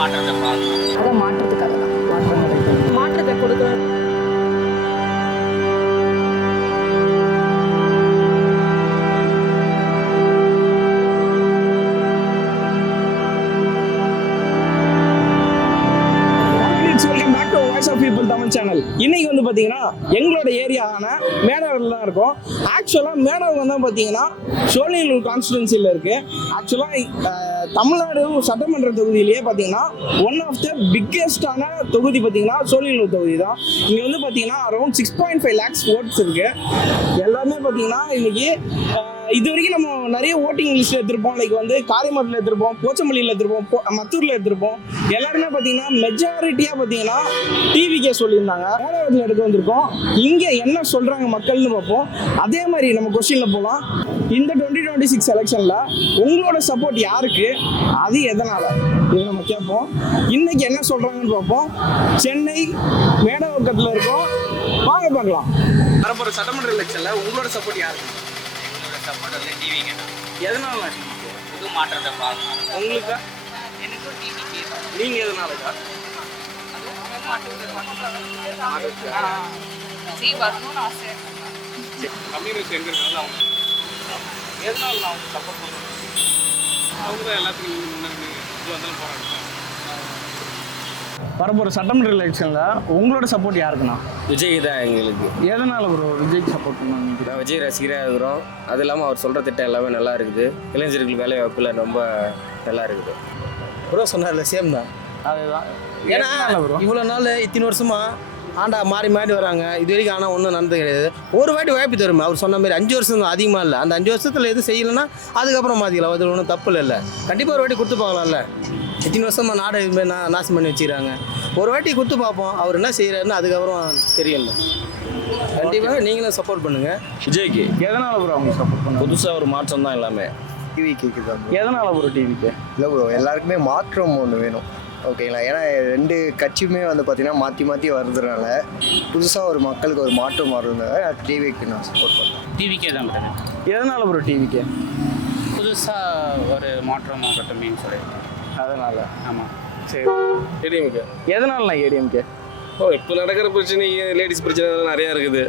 மாற்றத்தை பார்க்கணும். அதை மாற்றத்துக்காக தான் மாற்றத்தை கொடுக்கணும். தமிழ் சேனல் இன்னைக்கு வந்து பார்த்தீங்கன்னா எங்களோட ஏரியாவான மேடவரில் தான் இருக்கும். ஆக்சுவலாக மேடவர் வந்து பார்த்தீங்கன்னா சோழிங்கநல்லூர் கான்ஸ்டிடுவன்சியில் இருக்கு. ஆக்சுவலாக தமிழ்நாடு சட்டமன்ற தொகுதியிலேயே பார்த்தீங்கன்னா ஒன் ஆஃப் த பிக்கெஸ்டான தொகுதி பார்த்தீங்கன்னா சோழிங்கநல்லூர் தொகுதி தான். இங்கே வந்து பார்த்தீங்கன்னா அரௌண்ட் 6.5 lakhs ஓட்ஸ் இருக்கு. எல்லாமே பார்த்தீங்கன்னா இன்னைக்கு இது வரைக்கும் நம்ம நிறைய ஓட்டிங் லிஸ்ட் எடுத்திருப்போம். லைக் வந்து காரைமட்டில் எடுத்திருப்போம், போச்சம்பள்ளியில் எடுத்திருப்போம், மத்தூரில் எடுத்திருப்போம். எல்லாருமே பார்த்தீங்கன்னா மெஜாரிட்டியாக பார்த்தீங்கன்னா டிவிக்கே சொல்லியிருந்தாங்க. மேடவரத்தில் எடுக்க வந்திருக்கோம். இங்கே என்ன சொல்கிறாங்க மக்கள்னு பார்ப்போம். அதே மாதிரி நம்ம கொஸ்டினில் போகலாம். இந்த 2026 எலெக்ஷனில் உங்களோட சப்போர்ட் யாருக்கு, அது எதனால், இது நம்ம கேட்போம். இன்னைக்கு என்ன சொல்கிறாங்கன்னு பார்ப்போம். சென்னை மேடவரத்தில் இருக்கோம், வாங்க பார்க்கலாம். வரப்போகிற சட்டமன்ற எலெக்ஷனில் உங்களோட சப்போர்ட் யாருக்கு? சப்போர்ட் வந்து டிவிக்கு தான். எதனால புது மாற்றத்தை பார்க்கணும். உங்களுக்கு? எனக்கும் டிவிக்கு தான். நீங்கள் எதனாலக்கா? வரணும்னு ஆசை. கம்யூனிஸ்ட் எங்கே இருக்காங்க அவங்க எதனால நான் அவங்க சப்போர்ட் பண்ணுறேன்? அவங்க தான் எல்லாத்துக்கும் முன்னாடி இது வந்தாலும் போகிறாங்க. வரப்போகிற சட்டமன்ற எலெக்ஷனில் உங்களோட சப்போர்ட் யாருக்குண்ணா? விஜய் தான் எங்களுக்கு. எதனால ப்ரோ விஜய்க்கு சப்போர்ட் பண்ணுவாங்க? நான் விஜய் ரசிகராக இருக்கிறோம். அது இல்லாமல் அவர் சொல்கிற திட்டம் எல்லாமே நல்லா இருக்குது. இளைஞர்களுக்கு வேலை வாய்ப்பில் ரொம்ப நல்லா இருக்குது. ப்ரோ சொன்னார்ல சேம் தான். அதுதான். ஏன்னா இவ்வளோ நாள் இத்தனை வருஷமாக ஆண்டா மாறி மாறி வராங்க. இது வரைக்கும் ஆனால் ஒன்றும் நடந்தது கிடையாது. ஒரு வாட்டி வாய்ப்பு தருமே. அவர் சொன்ன மாதிரி 5 வருஷம் தான், அதிகமாக இல்லை. அந்த 5 வருஷத்தில் எதுவும் செய்யலைன்னா அதுக்கப்புறம் மாற்றிக்கலாம். அதில் ஒன்றும் தப்பு இல்லை. கண்டிப்பாக ஒரு வாட்டி கொடுத்து பார்க்கலாம்ல. இத்தனை வருஷமாக நாடை இதுமாதிரி நாசம் பண்ணி வச்சுக்கிறாங்க. ஒரு வாட்டி கொடுத்து பார்ப்போம். அவர் என்ன செய்கிறாருன்னு அதுக்கப்புறம் தெரியல. கண்டிப்பாக நீங்களும் சப்போர்ட் பண்ணுங்கள் விஜய்க்கு. எதனால ப்ரோ அவங்க சப்போர்ட் பண்ணுவாங்க? புதுசாக ஒரு மாற்றம் தான் எல்லாமே. டிவிக்கு தான். எதனால ப்ரோ டிவிக்கு? இல்லை ப்ரோ, எல்லாருக்குமே மாற்றம் ஒன்று வேணும். ஓகேங்களா? ஏன்னா 2 கட்சியுமே வந்து பார்த்தீங்கன்னா மாற்றி மாற்றி வர்றதுனால புதுசாக ஒரு மக்களுக்கு ஒரு மாற்றம் வர்றதுனால டிவிக்கு நான் சப்போர்ட் பண்ணுறேன். டிவிக்கே தான் மேடம். எதனால ப்ரோ டிவிக்கு? புதுசாக ஒரு மாற்றம் ஆகட்டும்னு சொல்லியிருக்கேன். அதனால. ஆமாம். சரி. ஏடிஎம்கே. எதனால ஏடிஎம்கே? இப்போ நடக்கிற பிரச்சனை, லேடிஸ் பிரச்சனை நிறையா இருக்குது.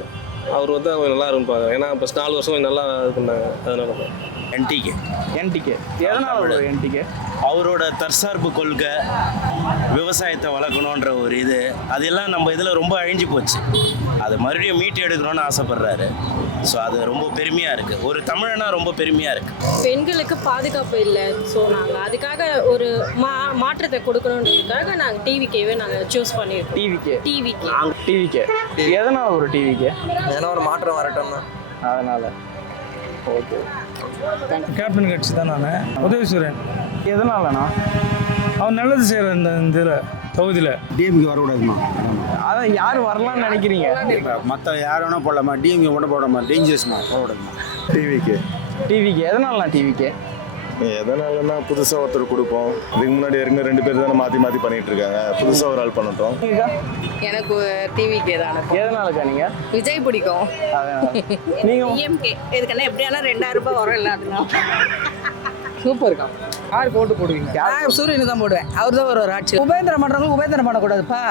அவர் வந்து அவங்க நல்லா இருக்குன்னு பார்க்குறேன். ஏன்னா இப்போ 4 வருஷம் நல்லா இது பண்ணாங்க. அதனால என்டிகே. என்டிகே. எதனால ப்ரோ என்டிகே? அவரோட தற்சார்பு கொள்கை, விவசாயத்தை வளர்க்கணுன்ற ஒரு இது, அதெல்லாம் நம்ம இதில் ரொம்ப அழிஞ்சு போச்சு. அதை மறுபடியும் மீட்டு எடுக்கணும்னு ஆசைப்படுறாரு. ஸோ அது ரொம்ப பெருமையாக இருக்குது. ஒரு தமிழனா ரொம்ப பெருமையாக இருக்குது. பெண்களுக்கு பாதுகாப்பு இல்லை. ஸோ நாங்கள் அதுக்காக ஒரு மாற்றத்தை கொடுக்கணுன்றதுக்காக நாங்கள் டிவிக்கேவே நாங்கள் சூஸ் பண்ணியிருக்கோம். டிவிக்கே. எதனால ஒரு டிவிக்கே? ஏன்னா ஒரு மாற்றம் வரட்டும் தான். அதனால. ஓகே. கேப்டன் கட்சி தான். நான் உதயசூரன். எதனாலண்ணா? அவன் நல்லது செய்கிற இந்த இதில் தொகுதியில் டிஎம்கே வரக்கூடாதுமா. அதான் யார் வரலாம்னு நினைக்கிறீங்க? மற்ற யார் வேணால் போடலாமா, டிஎம்கே மட்டும் போடாமா, டேஞ்சரஸ்மா, போடக்கூடாதுமா. டிவிக்கு எதனாலண்ணா டிவிக்கே? எதனாலன்னா புதுசாக ஒருத்தர் கொடுப்போம். இதுக்கு முன்னாடி ஏற்கனவே 2 பேர் தானே மாற்றி மாற்றி பண்ணிட்டு இருக்காங்க. புதுசாக ஒரு ஆள் பண்ணட்டும். எனக்கு டிவிக்கே தானே. எதனாலக்கா நீங்கள்? விஜய் பிடிக்கும். நீங்கள் டிஎம்கே எதுக்குன்னா எப்படியானா 2000 ரூபாய் வரும் எல்லாத்துக்கும். சூப்பர்க்கா. யாருக்கு ஓட்டு போடுவீங்க? நான் சூரியனு தான் போடுவேன். அவர் தான் ஒரு ஆட்சி. உபேந்திரம் பண்ணுறவங்களுக்கு உபேந்திரம் பண்ணக்கூடாதுப்பா.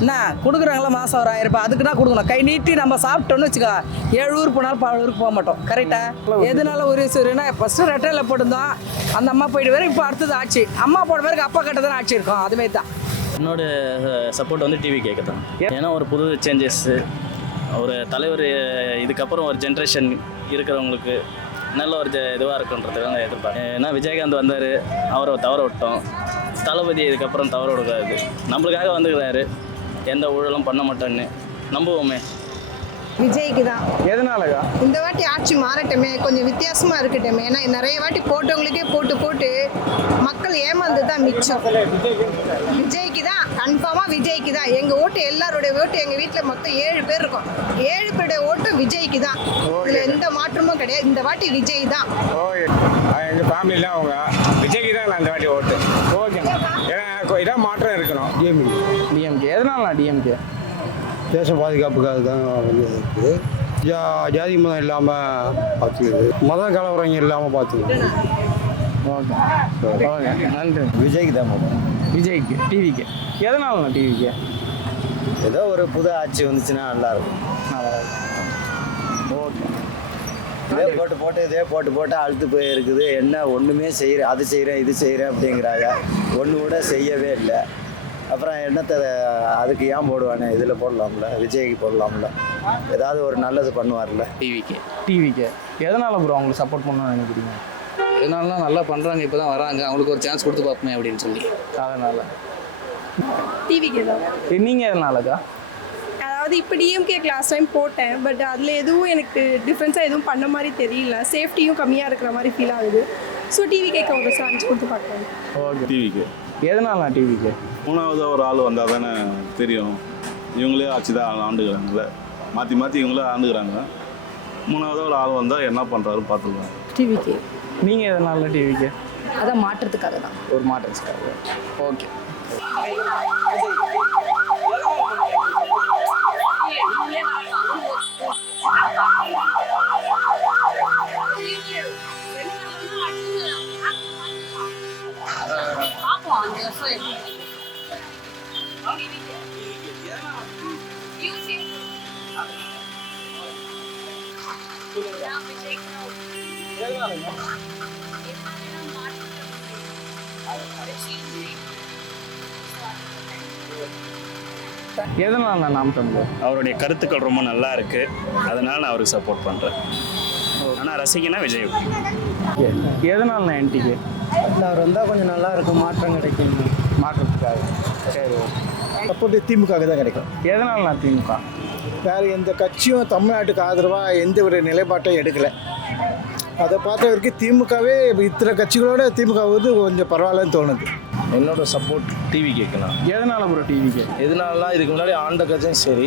என்ன கொடுக்குறாங்களா மாதம் ஒரு 1000 ரூபாய், அதுக்கு தான் கொடுக்கணும். கை நீட்டி நம்ம சாப்பிட்டோன்னு வச்சுக்கோ, 7 ஊர் போனாலும் 4 ஊருக்கு போக மாட்டோம். கரெக்டாக? எதனால ஒரு சூரியனா ஃபஸ்ட்டு ரெட்டையில் போட்டுருந்தோம். அந்த அம்மா போயிட்டு வேறு இப்போ அடுத்தது ஆட்சி. அம்மா போட பிறகு அப்பா கிட்ட தான் ஆட்சி இருக்கும். அதுமாரி தான் என்னோட சப்போர்ட் வந்து டிவி கேட்க தான். ஏன்னா ஒரு புது சேஞ்சஸ்ஸு, ஒரு தலைவர், இதுக்கப்புறம் ஒரு ஜென்ரேஷன் இருக்கிறவங்களுக்கு நல்ல ஒரு இதுவாக இருக்குன்றதுக்காக நான் எதிர்பார்க்கேன். ஏன்னா விஜயகாந்த் வந்தார், அவரை தவற விட்டோம். தளபதி இதுக்கப்புறம் தவற விடக்கூடாது. நம்மளுக்காக வந்துக்கிறாரு, எந்த ஊழலும் பண்ண மாட்டேன்னு நம்புவோமே. விஜய்க்கு தான். எதனாலக்கா? இந்த வாட்டி ஆட்சி மாறட்டுமே, கொஞ்சம் வித்தியாசமாக இருக்கட்டுமே. ஏன்னா நிறைய வாட்டி போட்டவங்களுக்கே போட்டு மக்கள் ஏமாந்து தான் மிச்சம். விஜய்க்கு தான், கன்ஃபார்மாக விஜய்க்கு தான். எங்கள் ஓட்டு, எல்லாருடைய ஓட்டு, எங்கள் வீட்டில் மொத்தம் 7 பேர் இருக்கோம். 7 பேருடைய ஓட்டு விஜய்க்கு தான். இதில் எந்த மாற்றமும் கிடையாது. இந்த வாட்டி விஜய் தான். எங்கள் ஃபேமிலியில் அவங்க விஜய்க்கு தான் நான் இந்த வாட்டி ஓட்டு. ஓகேண்ணா. ஏன்னா இதான் மாற்றம் இருக்கணும். டிஎம்கே. எதனாலண்ணா டிஎம்கே? தேச பாதுகாப்புக்காக தான் வந்து இருக்குது. ஜாதி மதம் இல்லாமல் பார்த்துக்குது, மத கலவரங்க இல்லாமல் பார்த்துக்குது. ஓகே. நன்றி. விஜய்க்கு தான். விஜய்க்கு, டிவிக்கு. எதனாலண்ணா டிவிக்கு? ஏதோ ஒரு புது ஆட்சி வந்துச்சுன்னா நல்லாயிருக்கும். ஓகே. இதே போட்டு அழுத்து போயிருக்குது. என்ன ஒன்றுமே செய்கிறேன், அது செய்கிறேன், இது செய்கிறேன் அப்படிங்கிறாங்க. ஒன்று கூட செய்யவே இல்லை. அப்புறம் என்னத்தை அதுக்கு ஏன் போடுவானே, இதில் போடலாம்ல, விஜய்க்கு போடலாம்ல, ஏதாவது ஒரு நல்லது பண்ணுவார்ல. டிவிக்கு எதனால் ப்ரோ அவங்களுக்கு சப்போர்ட் பண்ணணும்னு நினைக்கிறீங்க? இதனால நல்லா பண்ணுறாங்க, இப்போ தான் வராங்க, அவங்களுக்கு ஒரு சான்ஸ் கொடுத்து பார்ப்போமே அப்படின்னு சொல்லி. அதனால் டிவிக்கே தான். நீங்கள் எதனாலக்கா? அதாவது இப்போ டிஎம்கே கிளாஸ் டைம் போட்டேன், பட் அதில் எதுவும் எனக்கு டிஃப்ரென்ஸாக எதுவும் பண்ண மாதிரி தெரியல. சேஃப்டியும் கம்மியாக இருக்கிற மாதிரி ஃபீல் ஆகுது. ஸோ டிவிக்கேக்கு ஒரு சான்ஸ் கொடுத்து பார்க்குறேன். ஓகே. டிவிக்கு எதனாலண்ணா டிவிக்கு? மூணாவது ஒரு ஆள் வந்தால் தானே தெரியும். இவங்களே ஆட்சி தான் ஆண்டுக்கிறாங்கல்ல, மாற்றி மாற்றி இவங்களே ஆண்டுக்கிறாங்க. மூணாவது ஒரு ஆள் வந்தால் என்ன பண்ணுறாரு பார்த்துக்கலாம். டிவிக்கே. நீங்கள் எதனால டிவிக்கு? அதான் மாற்றத்துக்காக தான். ஒரு மாற்றத்துக்காக. ஓகே. எதனால நாம் தமிழர்? அவருடைய கருத்துக்கள் ரொம்ப நல்லா இருக்கு, அதனால நான் அவருக்கு சப்போர்ட் பண்ணுறேன். ஆனால் ரசிகனா விஜய். எதனால நான் என்டிக்கு? அவர் வந்தால் கொஞ்சம் நல்லா இருக்கும், மாற்றம் கிடைக்கும். மாற்றத்துக்காக. சரி. சப்போர்ட் திமுக தான் கிடைக்கும். எதனால நான் திமுக? வேறு எந்த கட்சியும் தமிழ்நாட்டுக்கு ஆதரவாக எந்த ஒரு நிலைப்பாட்டையும் எடுக்கலை. அதை பார்த்த வரைக்கும் திமுகவே இத்தனை கட்சிகளோட திமுக வந்து கொஞ்சம் பரவாயில்லன்னு தோணுது. என்னோட சப்போர்ட் டிவி கேட்கலாம். எதனால ப்ரோ டிவிக்கு? எதனாலலாம் இதுக்கு முன்னாடி ஆழ்ந்த கட்சியும் சரி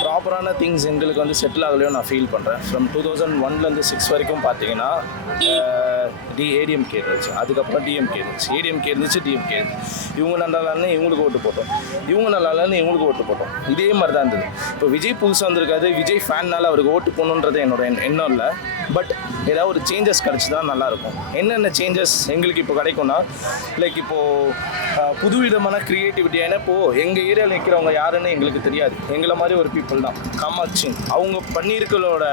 ப்ராப்பரான திங்ஸ் எங்களுக்கு வந்து செட்டில் ஆகலையோ நான் ஃபீல் பண்ணுறேன். ஃப்ரம் 2001 6 வரைக்கும் பார்த்தீங்கன்னா ஏடிஎம்கே இருந்துச்சு, அதுக்கப்புறம் டிஎம்கே இருந்துச்சு, ஏடிஎம்கே இருந்துச்சு, டிஎம்கே இருந்துச்சு. இவங்க நல்லா இல்லைன்னு இவங்களுக்கு ஓட்டு போட்டோம், இவங்க நல்லா இல்லைன்னு இவங்களுக்கு ஓட்டு போட்டோம். இதே மாதிரி தான் இருந்தது. இப்போ விஜய் புதுசாக வந்திருக்காது, விஜய் ஃபேன்னால் அவருக்கு ஓட்டு போகணுன்றது என்னோட எண்ணம் இல்லை. பட் ஏதாவது ஒரு சேஞ்சஸ் கிடச்சி தான் நல்லாயிருக்கும். என்னென்ன சேஞ்சஸ் எங்களுக்கு இப்போ கிடைக்கும்னா, லைக் இப்போது புதுவிதமான க்ரியேட்டிவிட்டி. ஏன்னா இப்போது எங்கள் ஏரியாவில் நிற்கிறவங்க யாருன்னு எங்களுக்கு தெரியாது. எங்களை மாதிரி ஒரு பீப்புள் தான் காமாட்சி. அவங்க பண்ணியிருக்கிறோட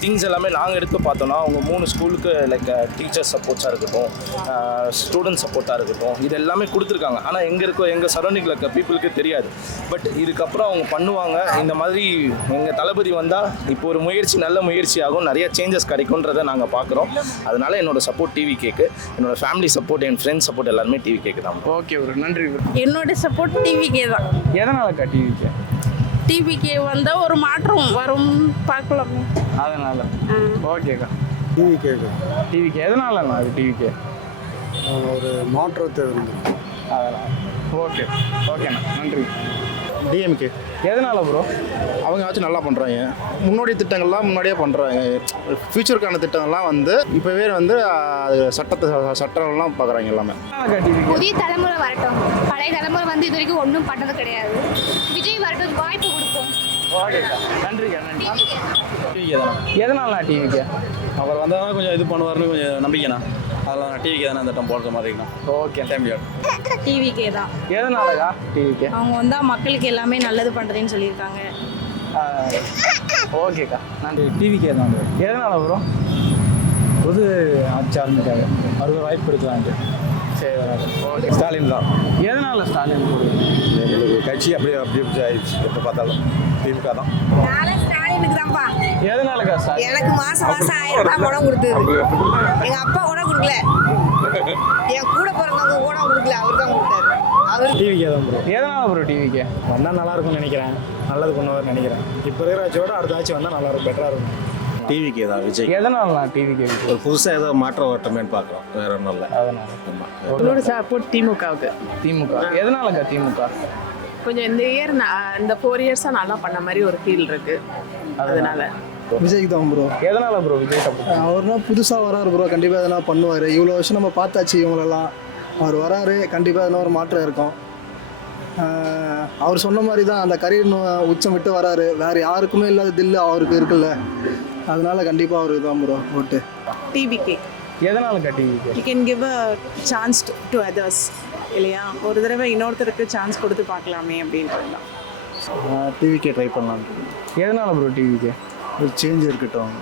திங்ஸ் எல்லாமே நாங்கள் எடுத்து பார்த்தோன்னா அவங்க 3 ஸ்கூலுக்கு லைக் டீச்சர்ஸ் சப்போர்ட்ஸாக இருக்கட்டும், ஸ்டூடெண்ட் சப்போர்ட்டாக இருக்கட்டும், இது எல்லாமே கொடுத்துருக்காங்க. ஆனால் எங்கள் சரௌண்டிங்கில் இருக்க பீப்புளுக்கு தெரியாது. பட் இதுக்கப்புறம் அவங்க பண்ணுவாங்க. இந்த மாதிரி எங்கள் தளபதி வந்தால் இப்போ ஒரு நல்ல முயற்சி ஆகும், நிறைய சேஞ்சஸ் கிடைக்கும்ன்றதை நாங்கள் பார்க்குறோம். அதனால என்னோட சப்போர்ட் டிவி கேக்கு, என்னோட ஃபேமிலி சப்போர்ட், என் ஃப்ரெண்ட்ஸ் சப்போர்ட் எல்லாருமே டிவி கேக்கு தான். ஓகே ப்ரோ, நன்றி ப்ரோ. என்னோட சப்போர்ட் டிவிக்கே தான். எதனாலக்கா டிவிக்கு? டிவிக்கே வந்தால் ஒரு மாற்றம் வரும் பார்க்கலாம். அதனால. ஓகேக்கா. டிவிக்கு எதனாலண்ணா அது டிவிக்கு? ஒரு மாற்றத்தை விரும்புகிறேன். அதனால். ஓகேண்ணா, நன்றி. டிஎம்கே. எதனால ப்ரோ? அவங்க ஆச்சு நல்லா பண்ணுறாங்க. முன்னோடி திட்டங்கள்லாம் முன்னாடியே பண்ணுறாங்க. ஃபியூச்சருக்கான திட்டங்கள்லாம் வந்து இப்போவே வந்து சட்டங்கள்லாம் பார்க்குறாங்க எல்லாமே. புதிய தலைமுறை வரட்டும், பழைய தலைமுறை வந்து இது வரைக்கும் ஒன்றும் பண்ணது கிடையாது. விஜய் வரட்டும், வாய்ப்பு கொடுப்போம். ஓகேக்கா, நன்றிக்கா. எதனால டிவிக்கு? அவர் வந்தால் கொஞ்சம் இது பண்ணுவார்னு கொஞ்சம் நம்பிக்கைண்ணா. அதெல்லாம் நான் டிவிக்கு தானே அந்த டம் போடுற மாதிரி இருக்கணும். ஓகே, டிவிக்கே தான். எதனாலக்கா டிவிக்கு? அவங்க வந்தால் மக்களுக்கு எல்லாமே நல்லது பண்ணுறேன்னு சொல்லியிருக்காங்க. ஓகேக்கா, நன்றி. டிவிக்கே தான். எதனால ப்ரோ? புது ஆட்சி ஆரம்பிக்காங்க, மறுபடியும் வாய்ப்பு எடுக்கலான்ட்டு. சரி, ஓகே. ஸ்டாலின் தான். எதனால ஸ்டாலின் போடுவீங்க? எங்களுக்கு கட்சி அப்படியே ஆயிடுச்சு. எப்போ பார்த்தாலும் திமுக தான். ஸ்டாலினுக்கு தான்ப்பா. எதனாலக்கா ஸ்டாலின்? எனக்கு மாசம் 1000 ரூபாய் பணம் கொடுத்தது எங்க அப்பா கூட கொடுக்கல, என் கூட பிறந்தவங்க கூட கொடுக்கல, அவர் தான் கொடுத்தாரு. அவர் டிவிக்கே தான் ப்ரோ. எதனால ப்ரோ டிவிக்கு? வந்தால் நல்லா இருக்கும்னு நினைக்கிறேன், நல்லது பண்ணுவார்னு நினைக்கிறேன். இப்போ இருக்கிற ஆட்சியோட அடுத்த ஆட்சி வந்தால் நல்லா இருக்கும், பெட்டராக இருக்கும். டிவிக்கே தான் விஜய். எதனால டிவிக்கு? ஒரு புதுசாக ஏதோ மாற்றம் வரட்டுமேன்னு பார்க்குறோம், வேற ஒன்றும் இல்லை. அதனால. என்னோட சப்போர்ட் திமுகவுக்கு. திமுக. எதனாலக்கா திமுக? கொஞ்சம் இந்த இயர் இந்த 4 இயர்ஸாக நல்லா பண்ண மாதிரி ஒரு ஃபீல் இருக்கு, அதனால. விஜய்க்கு தான் ப்ரோ. எதனால ப்ரோ விஜய் சப்போர்ட்? அவர்னா புதுசாக வராரு ப்ரோ, கண்டிப்பாக எதனா பண்ணுவார். இவ்வளோ வருஷம் நம்ம பார்த்தாச்சு இவங்களெல்லாம். அவர் வராரு, கண்டிப்பாக எதனா ஒரு மாற்றம் இருக்கும். அவர் சொன்ன மாதிரி தான் அந்த கரியர் உச்சம் விட்டு வராரு. வேறு யாருக்குமே இல்லாத தில்லு அவருக்கு இருக்குல்ல, அதனால கண்டிப்பாக அவருக்கு தான் ப்ரோ ஓட்டு. டிவிக்கே. எதனாலக்கா டிவிக்கு? You can give a chance to others இல்லையா? ஒரு தடவை இன்னொருத்தருக்கு சான்ஸ் கொடுத்து பார்க்கலாமே அப்படின்றது தான். டிவிக்கே ட்ரை பண்ணலாம். எதனால ப்ரோ டிவிக்கு? ஒரு சேஞ்ச் இருக்கட்டும்.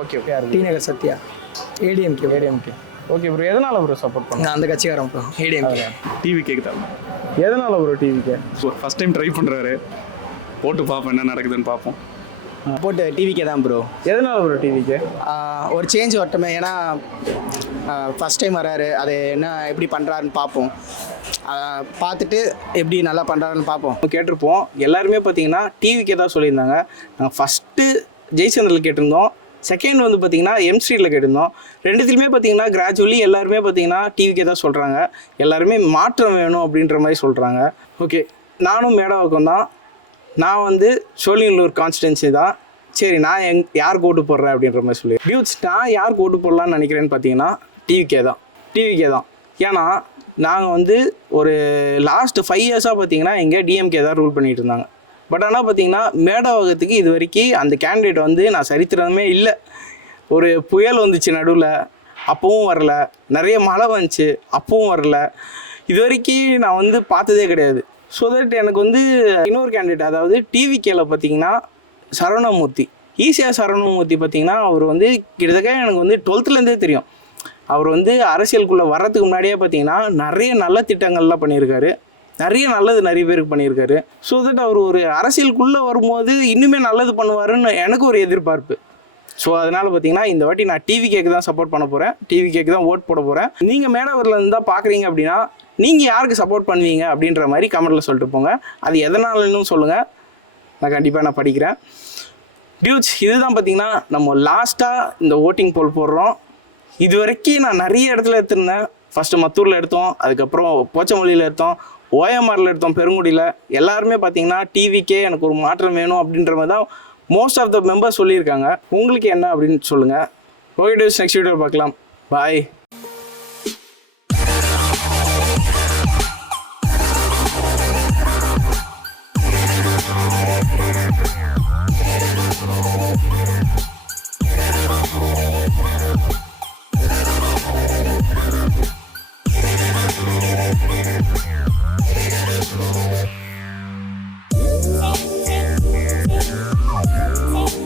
ஓகே டி நகர் சத்யா ஏடிஎம்கே. ஓகே ப்ரோ, எதனால ப்ரோ சப்போர்ட் பண்ண? அந்த கட்சிக்காரன் ப்ரோ ஏடிஎம்கே. டிவி கேட்குதா? எதனால ப்ரோ டிவிக்கு? ஃபஸ்ட் டைம் ட்ரை பண்ணுறாரு, போட்டு பார்ப்போம் என்ன நடக்குதுன்னு பார்ப்போம். போட்டு டிவிக்கே தான் ப்ரோ. எதனால ப்ரோ டிவிக்கு? ஒரு சேஞ்ச் வரட்டுமே, ஏன்னா ஃபஸ்ட் டைம் வராரு, அது என்ன எப்படி பண்ணுறாருன்னு பார்ப்போம். பார்த்துட்டு எப்படி நல்லா பண்ணுறாருன்னு பார்ப்போம். கேட்டிருப்போம் எல்லாருமே பார்த்தீங்கன்னா டிவிக்கே தான் சொல்லியிருந்தாங்க. நாங்கள் ஃபஸ்ட்டு ஜெய்சந்திரில் கேட்டிருந்தோம், செகண்ட் வந்து பார்த்தீங்கன்னா எம் ஸ்ட்ரீட்டில் கேட்டிருந்தோம். ரெண்டுத்துலையுமே பார்த்தீங்கன்னா கிராஜுவலி எல்லாருமே பார்த்தீங்கன்னா டிவிக்கே தான் சொல்கிறாங்க. எல்லாருமே மாற்றம் வேணும் அப்படின்ற மாதிரி சொல்கிறாங்க. ஓகே, நானும் மேடவாக்கம் தான். நான் வந்து சோழிங்கநல்லூர் கான்ஸ்டிடென்சி தான். சரி, நான் யாருக்கு ஓட்டு போடுறேன் அப்படின்ற மாதிரி சொல்லி டியூட்ஸ், நான் யாருக்கு ஓட்டு போடலான்னு நினைக்கிறேன்னு பார்த்தீங்கன்னா டிவிக்கே தான். ஏன்னா நாங்கள் வந்து ஒரு லாஸ்ட்டு 5 இயர்ஸாக பார்த்தீங்கன்னா இங்கே டிஎம்கே தான் ரூல் பண்ணிகிட்டு இருந்தாங்க. பட் ஆனால் பார்த்தீங்கன்னா மேடவாக்கத்துக்கு இது வரைக்கும் அந்த கேண்டிடேட் வந்து நான் சரித்திரமே இல்லை. ஒரு புயல் வந்துச்சு நடுவில், அப்பவும் வரல. நிறைய மழை வந்துச்சு, அப்பவும் வரல. இது வரைக்கும் நான் வந்து பார்த்ததே கிடையாது. ஸோ தட் எனக்கு வந்து இன்னொரு கேண்டிடேட், அதாவது டிவிகேல பார்த்தீங்கன்னா சரவணமூர்த்தி, ஈஸியாக சரவணமூர்த்தி பார்த்தீங்கன்னா அவர் வந்து கிட்டத்தட்ட எனக்கு வந்து 12th தெரியும். அவர் வந்து அரசியலுக்குள்ளே வர்றதுக்கு முன்னாடியே பார்த்தீங்கன்னா நிறைய நல்ல திட்டங்கள்லாம் பண்ணியிருக்காரு, நிறைய பேருக்கு பண்ணியிருக்காரு. ஸோ தட் அவர் ஒரு அரசியலுக்குள்ளே வரும்போது இன்னுமே நல்லது பண்ணுவாருன்னு எனக்கு ஒரு எதிர்பார்ப்பு. ஸோ அதனால் பார்த்தீங்கன்னா இந்த வாட்டி நான் டிவிகேக்கு தான் சப்போர்ட் பண்ண போகிறேன், டிவிகேக்கு தான் ஓட் போட போகிறேன். நீங்கள் மேடவரில் இருந்தால் பார்க்குறீங்க அப்படின்னா நீங்கள் யாருக்கு சப்போர்ட் பண்ணுவீங்க அப்படின்ற மாதிரி கமெண்ட்டில் சொல்லிட்டு போங்க. அது எதனாலன்னு சொல்லுங்கள், நான் கண்டிப்பாக படிக்கிறேன். டியூட்ஸ், இதுதான் பார்த்தீங்கன்னா நம்ம லாஸ்ட்டாக இந்த ஓட்டிங் போல் போடுறோம். இது வரைக்கும் நான் நிறைய இடத்துல எடுத்திருந்தேன். ஃபஸ்ட்டு மத்தூரில் எடுத்தோம், அதுக்கப்புறம் போச்சமொழியில் எடுத்தோம், ஓஎம்ஆரில் எடுத்தோம், பெருங்குடியில். எல்லாருமே பார்த்தீங்கன்னா டிவிக்கே எனக்கு ஒரு மாற்றம் வேணும் அப்படின்ற மாதிரி தான் மோஸ்ட் ஆஃப் த மெம்பர்ஸ் சொல்லியிருக்காங்க. உங்களுக்கு என்ன அப்படின்னு சொல்லுங்கள். ஓகே டியூட்ஸ், நெக்ஸ்ட் வீடியோ பார்க்கலாம். பாய்.